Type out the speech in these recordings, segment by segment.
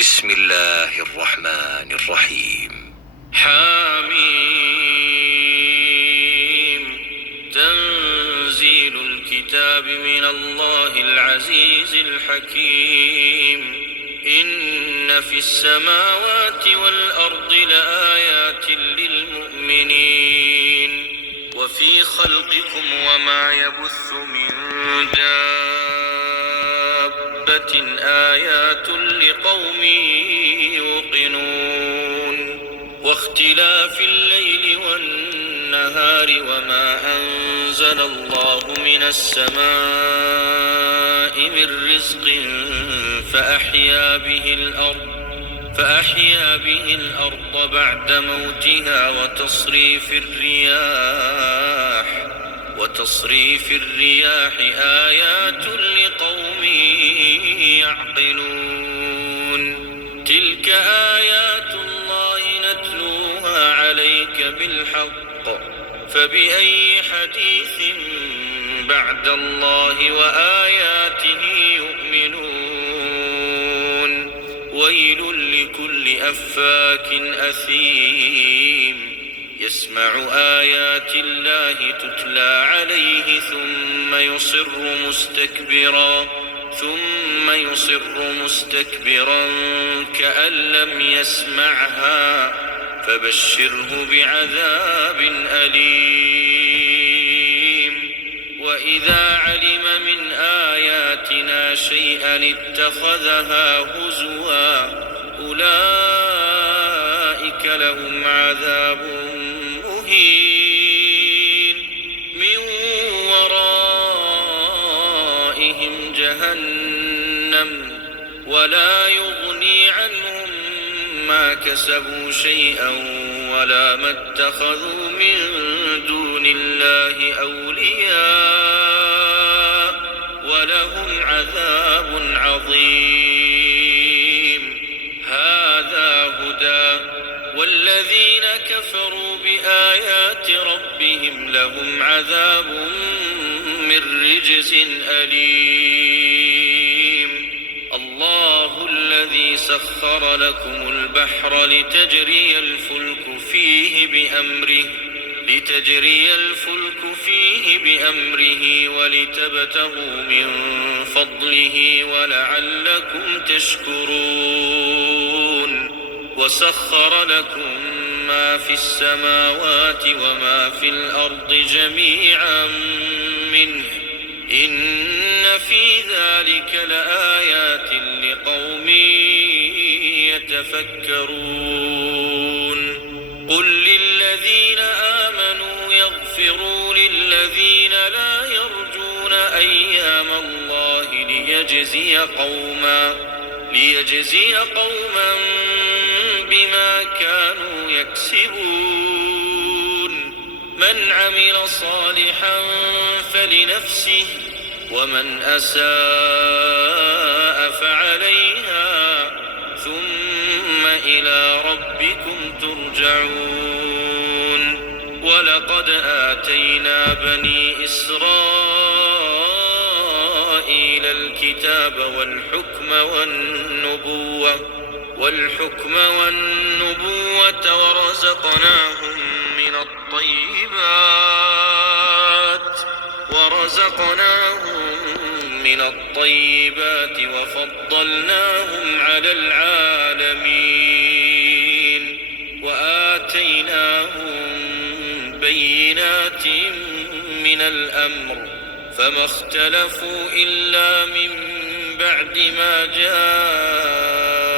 بسم الله الرحمن الرحيم. حميم. تنزيل الكتاب من الله العزيز الحكيم. إن في السماوات والأرض لآيات للمؤمنين وفي خلقكم وما يبث من دابة آيات لقوم يوقنون واختلاف الليل والنهار وما أنزل الله من السماء من رزق فأحيا به الأرض بعد موتها وتصريف الرياح آيات لقوم يعقلون. تلك آيات الله نتلوها عليك بالحق فبأي حديث بعد الله وآياته يؤمنون. ويل لكل أفاك أثيم يسمع آيات الله تتلى عليه ثم يصر مستكبرا كأن لم يسمعها فبشره بعذاب أليم. وإذا علم من آياتنا شيئا اتخذها هزوا أولئك لهم عذاب مهين من ورائهم جهنم ولا يغني عنهم ما كسبوا شيئا ولا ما اتخذوا من دون الله أولياء ولهم عذاب عظيم. هذا هدى والذين كفروا بآيات ربهم لهم عذاب من رجز أليم. الله الذي سخر لكم البحر لتجري الفلك فيه بأمره ولتبتغوا من فضله ولعلكم تشكرون. وسخر لكم ما في السماوات وما في الأرض جميعا منه إن في ذلك لآيات لقوم يتفكرون. قل للذين آمنوا يغفروا للذين لا يرجون أيام الله ليجزي قوما بما كانوا يكسبون. من عمل صالحا فلنفسه ومن أساء فعليها ثم إلى ربكم ترجعون. ولقد آتينا بني إسرائيل الكتاب والحكم والنبوة ورزقناهم من الطيبات وفضلناهم على العالمين وآتيناهم بينات من الأمر فما اختلفوا إلا من بعد ما جاءهم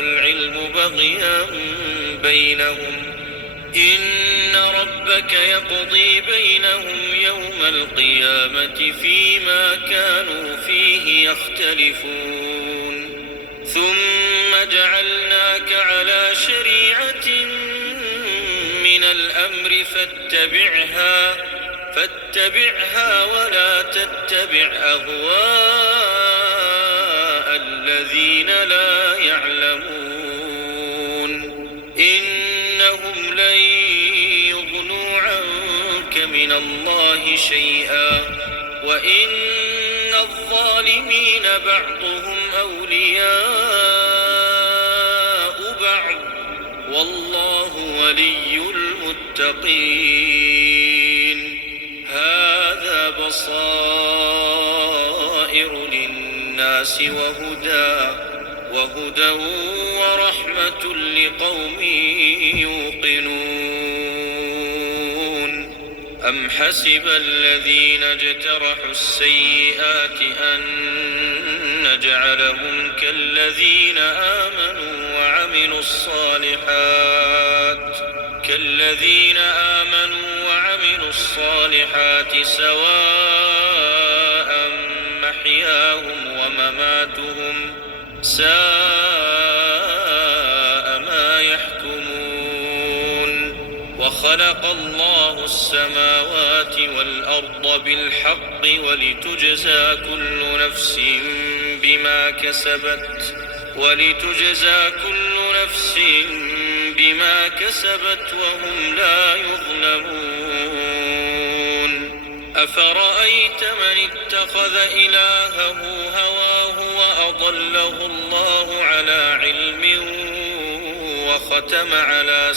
العلم بغيا بينهم. إن ربك يقضي بينهم يوم القيامة فيما كانوا فيه يختلفون. ثم جعلناك على شريعة من الأمر فاتبعها ولا تتبع أهواء الذين لا يعلمون. إنهم لن يغنوا عنك من الله شيئا وإن الظالمين بعضهم أولياء بعض والله ولي المتقين. هذا بصائر للناس وهدى ورحمة لقوم يوقنون. أم حسب الذين اجترحوا السيئات أن نجعلهم كالذين آمنوا وعملوا الصالحات سواء محياهم ومماتهم ساء ما يحكمون. وخلق الله السماوات والأرض بالحق ولتجزى كل نفس بما كسبت وهم لا يظلمون. أفرأيت من اتخذ إلهه هواه وأضله الله على علم وختم على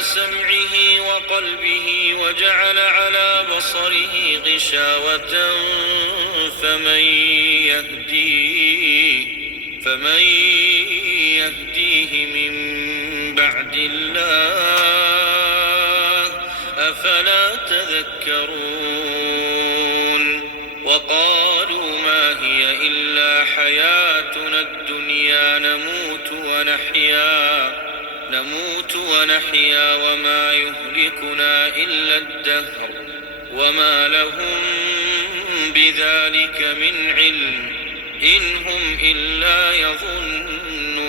سمعه وقلبه وجعل على بصره غشاوة فمن يهديه من بعد الله أفلا تذكرون. وقالوا ما هي إلا حياتنا الدنيا نموت ونحيا وما يهلكنا إلا الدهر وما لهم بذلك من علم إن هم إلا يظنون.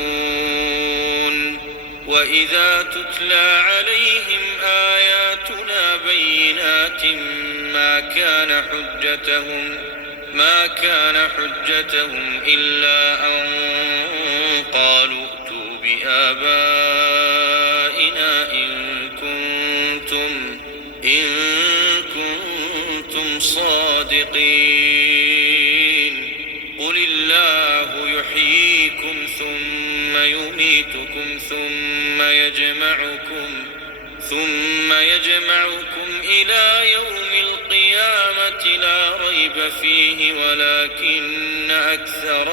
وإذا تتلى عليهم آياتنا بينات ما كان حجتهم إلا أن قالوا ائتوا بآبائنا إن كنتم صادقين. قل الله يحييكم ثم يميتكم ثم يجمعكم إلى يوم القيامة لا ريب فيه ولكن أكثر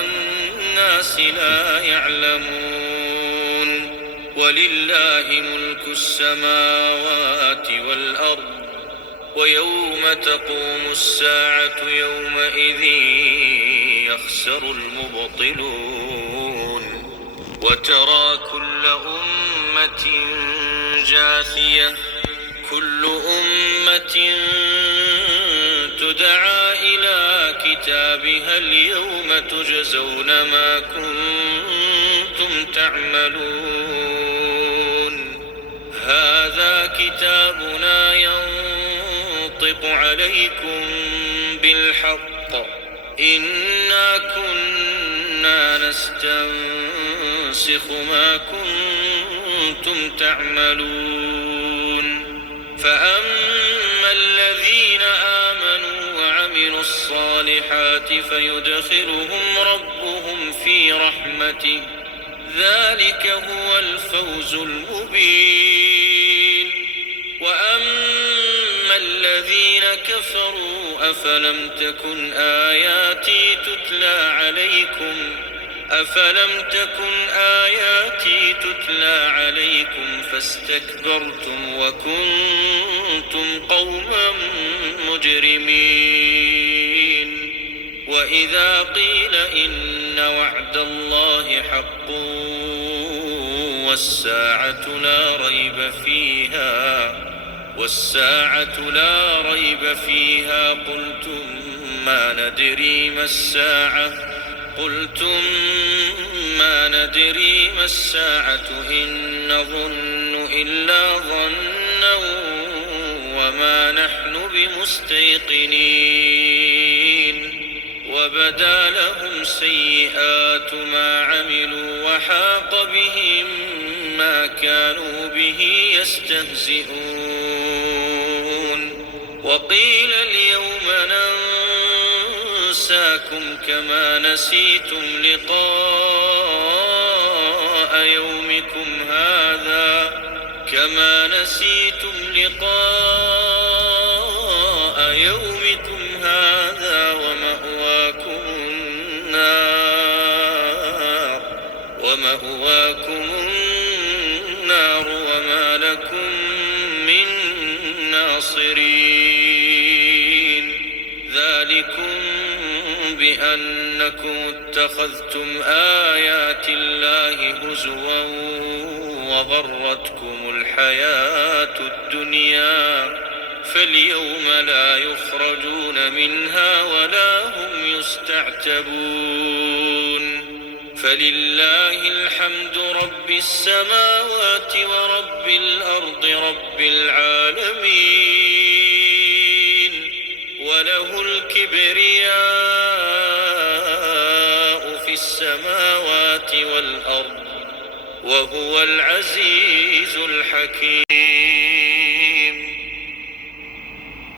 الناس لا يعلمون. ولله ملك السماوات والأرض ويوم تقوم الساعة يومئذ يخسر المبطلون. وترى كل أمة جاثية كل أمة تدعى إلى كتابها اليوم تجزون ما كنتم تعملون. هذا كتابنا ينطق عليكم بالحق إنا كنا نستنسخ ما كنتم تعملون. فأما الذين آمنوا وعملوا الصالحات فيدخلهم ربهم في رحمته ذلك هو الفوز المبين. وأما الذين كفروا أفلم تكن آياتي تتلى عليكم فاستكبرتم وكنتم قوما مجرمين. وإذا قيل إن وعد الله حق والساعة لا ريب فيها قلتم ما ندري ما الساعة إن نظن إلا ظنا وما نحن بمستيقنين. وبدا لهم سيئات ما عملوا وحاق بهم ما كانوا به يستهزئون. وقيل اليوم ننساكم كما نسيتم لقاء يومكم هذا ومأواكم النار وما لكم من ناصرين ذلكم بأنكم اتخذتم آيات الله هزوا وغرتكم الحياة الدنيا فاليوم لا يخرجون منها ولا هم يستعتبون فلله الحمد رب السماوات ورب الأرض رب العالمين وله الكبرياء في السماوات والأرض وهو العزيز الحكيم.